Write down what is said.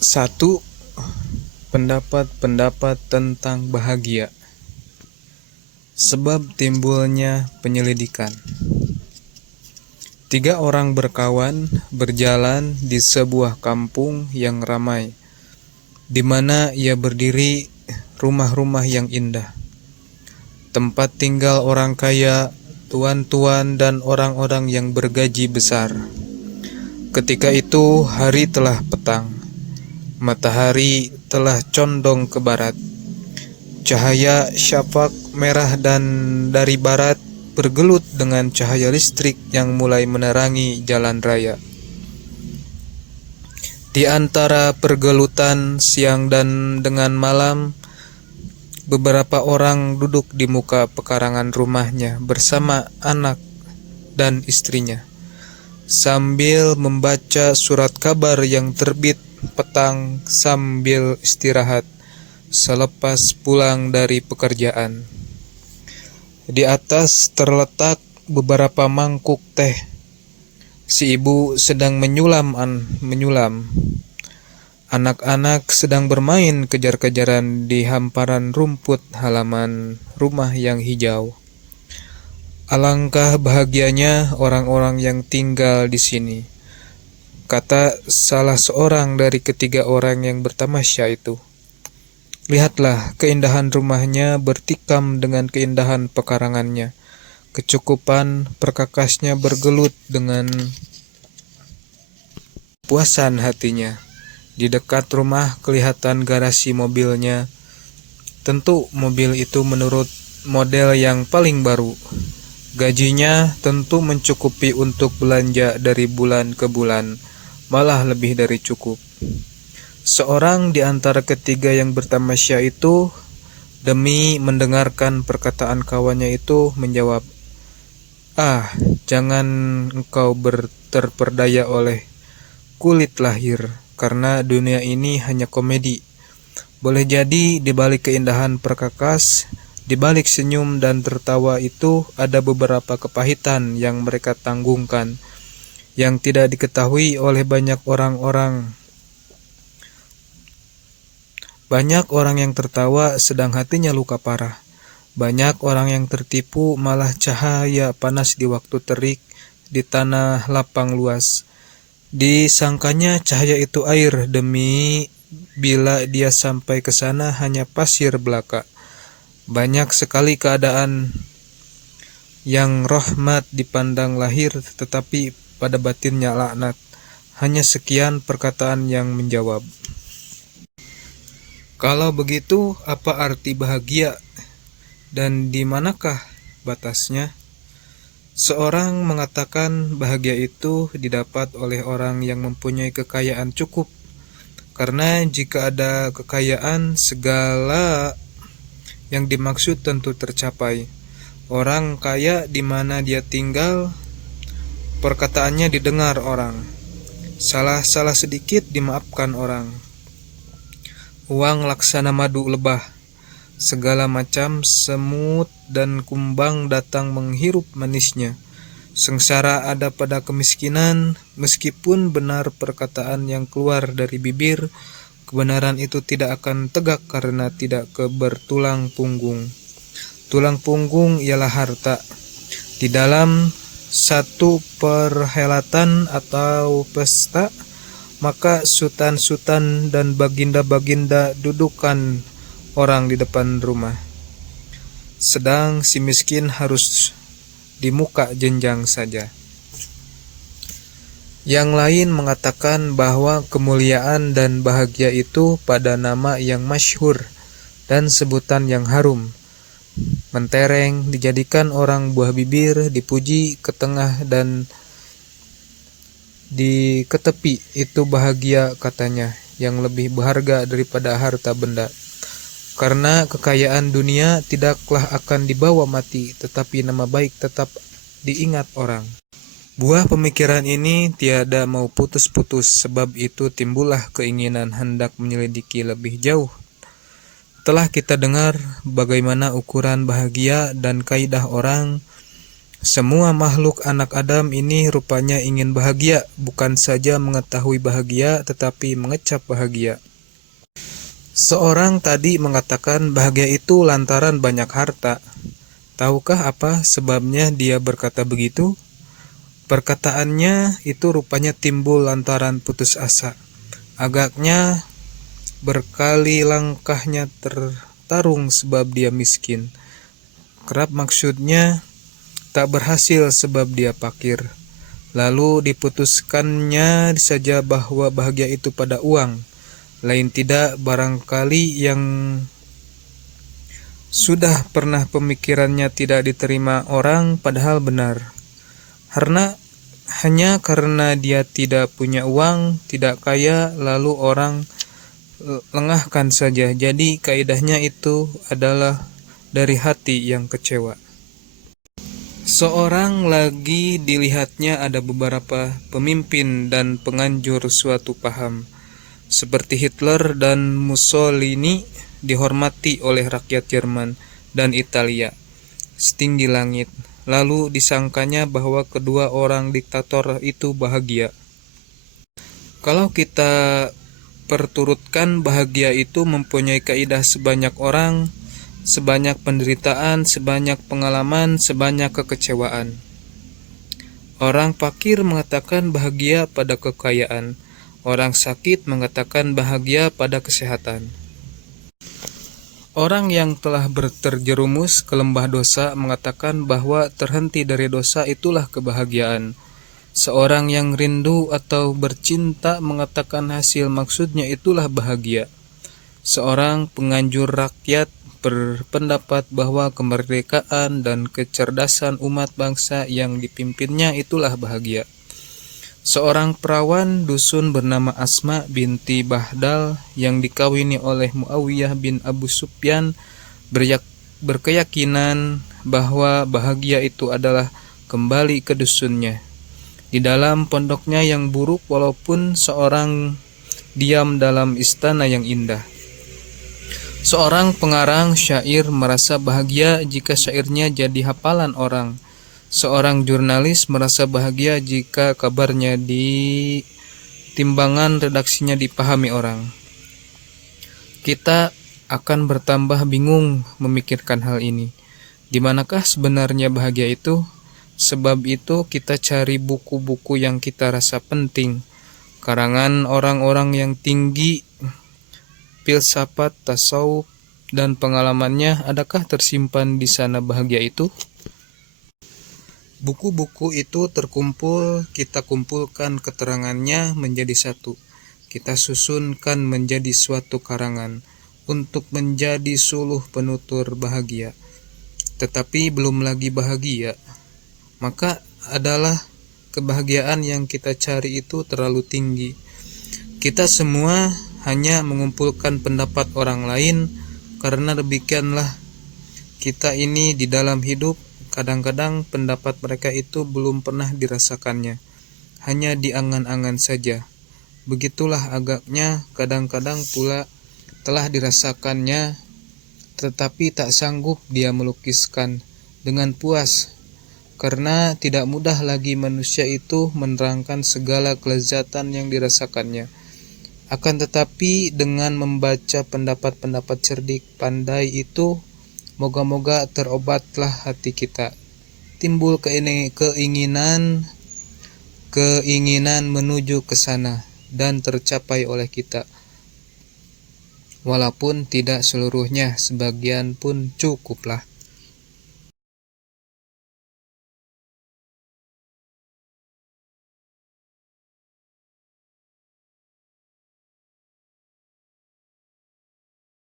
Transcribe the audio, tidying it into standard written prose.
Satu, pendapat-pendapat tentang bahagia. Sebab timbulnya penyelidikan. 3 orang berkawan berjalan di sebuah kampung yang ramai, di mana ia berdiri rumah-rumah yang indah. Tempat tinggal orang kaya, tuan-tuan dan orang-orang yang bergaji besar. Ketika itu hari telah petang. Matahari telah condong ke barat. Cahaya syapak merah dan dari barat bergelut dengan cahaya listrik yang mulai menerangi jalan raya. Di antara pergelutan siang dan dengan malam, beberapa orang duduk di muka pekarangan rumahnya bersama anak dan istrinya, sambil membaca surat kabar yang terbit petang sambil istirahat selepas pulang dari pekerjaan. Di atas terletak beberapa mangkuk teh. Si ibu sedang menyulam. Anak-anak sedang bermain kejar-kejaran di hamparan rumput halaman rumah yang hijau. Alangkah bahagianya orang-orang yang tinggal di sini, kata salah seorang dari ketiga orang yang bertamasya itu. Lihatlah, keindahan rumahnya bertikam dengan keindahan pekarangannya. Kecukupan perkakasnya bergelut dengan puasan hatinya. Di dekat rumah kelihatan garasi mobilnya. Tentu mobil itu menurut model yang paling baru. Gajinya tentu mencukupi untuk belanja dari bulan ke bulan, malah lebih dari cukup. Seorang di antara ketiga yang bertamasya itu, demi mendengarkan perkataan kawannya itu, menjawab, jangan engkau terperdaya oleh kulit lahir, karena dunia ini hanya komedi. Boleh jadi di balik keindahan perkakas, di balik senyum dan tertawa itu ada beberapa kepahitan yang mereka tanggungkan, yang tidak diketahui oleh banyak orang-orang. Banyak orang yang tertawa sedang hatinya luka parah. Banyak orang yang tertipu malah cahaya panas di waktu terik di tanah lapang luas. Disangkanya cahaya itu air, demi bila dia sampai ke sana hanya pasir belaka. Banyak sekali keadaan yang rahmat dipandang lahir, tetapi pada batinnya laknat. Hanya sekian perkataan yang menjawab. Kalau begitu, apa arti bahagia dan di manakah batasnya? Seorang mengatakan bahagia itu didapat oleh orang yang mempunyai kekayaan cukup. Karena jika ada kekayaan, segala yang dimaksud tentu tercapai. Orang kaya di mana dia tinggal, perkataannya didengar orang. Salah-salah sedikit dimaafkan orang. Uang laksana madu lebah. Segala macam semut dan kumbang datang menghirup manisnya. Sengsara ada pada kemiskinan, meskipun benar perkataan yang keluar dari bibir, kebenaran itu tidak akan tegak karena tidak bertulang punggung. Tulang punggung ialah harta. Di dalam satu perhelatan atau pesta, maka sultan-sultan dan baginda-baginda dudukkan orang di depan rumah. Sedang si miskin harus di muka jenjang saja. Yang lain mengatakan bahwa kemuliaan dan bahagia itu pada nama yang masyhur dan sebutan yang harum. Mentereng, dijadikan orang buah bibir, dipuji ke tengah dan di ke tepi, itu bahagia katanya, yang lebih berharga daripada harta benda. Karena kekayaan dunia tidaklah akan dibawa mati, tetapi nama baik tetap diingat orang. Buah pemikiran ini tiada mau putus-putus, sebab itu timbullah keinginan hendak menyelidiki lebih jauh. Telah kita dengar bagaimana ukuran bahagia dan kaidah orang. Semua makhluk anak Adam ini rupanya ingin bahagia, bukan saja mengetahui bahagia, tetapi mengecap bahagia. Seorang tadi mengatakan bahagia itu lantaran banyak harta. Tahukah apa sebabnya dia berkata begitu? Perkataannya itu rupanya timbul lantaran putus asa. Agaknya berkali langkahnya tertarung sebab dia miskin. Kerap maksudnya tak berhasil sebab dia fakir. Lalu diputuskannya saja bahwa bahagia itu pada uang. Lain tidak, barangkali yang sudah pernah pemikirannya tidak diterima orang padahal benar. Hanya karena dia tidak punya uang, tidak kaya, lalu orang lengahkan saja. Jadi kaidahnya itu adalah dari hati yang kecewa. Seorang lagi dilihatnya ada beberapa pemimpin dan penganjur suatu paham, seperti Hitler dan Mussolini, dihormati oleh rakyat Jerman dan Italia setinggi langit. Lalu disangkanya bahwa kedua orang diktator itu bahagia. Kalau kita perturutkan, bahagia itu mempunyai kaidah: sebanyak orang, sebanyak penderitaan, sebanyak pengalaman, sebanyak kekecewaan. Orang fakir mengatakan bahagia pada kekayaan. Orang sakit mengatakan bahagia pada kesehatan. Orang yang telah terjerumus ke lembah dosa mengatakan bahwa terhenti dari dosa itulah kebahagiaan. Seorang yang rindu atau bercinta mengatakan hasil maksudnya itulah bahagia. Seorang penganjur rakyat berpendapat bahwa kemerdekaan dan kecerdasan umat bangsa yang dipimpinnya itulah bahagia. Seorang perawan dusun bernama Asma binti Bahdal yang dikawini oleh Muawiyah bin Abu Sufyan berkeyakinan bahwa bahagia itu adalah kembali ke dusunnya, di dalam pondoknya yang buruk, walaupun seorang diam dalam istana yang indah. Seorang pengarang syair merasa bahagia jika syairnya jadi hafalan orang. Seorang jurnalis merasa bahagia jika kabarnya di timbangan redaksinya dipahami orang. Kita akan bertambah bingung memikirkan hal ini. Di manakah sebenarnya bahagia itu? Sebab itu kita cari buku-buku yang kita rasa penting, karangan orang-orang yang tinggi, filsafat, tasawuf, dan pengalamannya. Adakah tersimpan di sana bahagia itu? Buku-buku itu terkumpul, kita kumpulkan keterangannya menjadi satu. Kita susunkan menjadi suatu karangan untuk menjadi suluh penutur bahagia. Tetapi belum lagi bahagia, maka adalah kebahagiaan yang kita cari itu terlalu tinggi. Kita semua hanya mengumpulkan pendapat orang lain, karena demikianlah kita ini di dalam hidup. Kadang-kadang pendapat mereka itu belum pernah dirasakannya, hanya di angan-angan saja. Begitulah agaknya kadang-kadang pula telah dirasakannya, tetapi tak sanggup dia melukiskan dengan puas, karena tidak mudah lagi manusia itu menerangkan segala kelezatan yang dirasakannya. Akan tetapi dengan membaca pendapat-pendapat cerdik pandai itu, moga-moga terobatlah hati kita. Timbul keinginan menuju ke sana dan tercapai oleh kita. Walaupun tidak seluruhnya, sebagian pun cukuplah.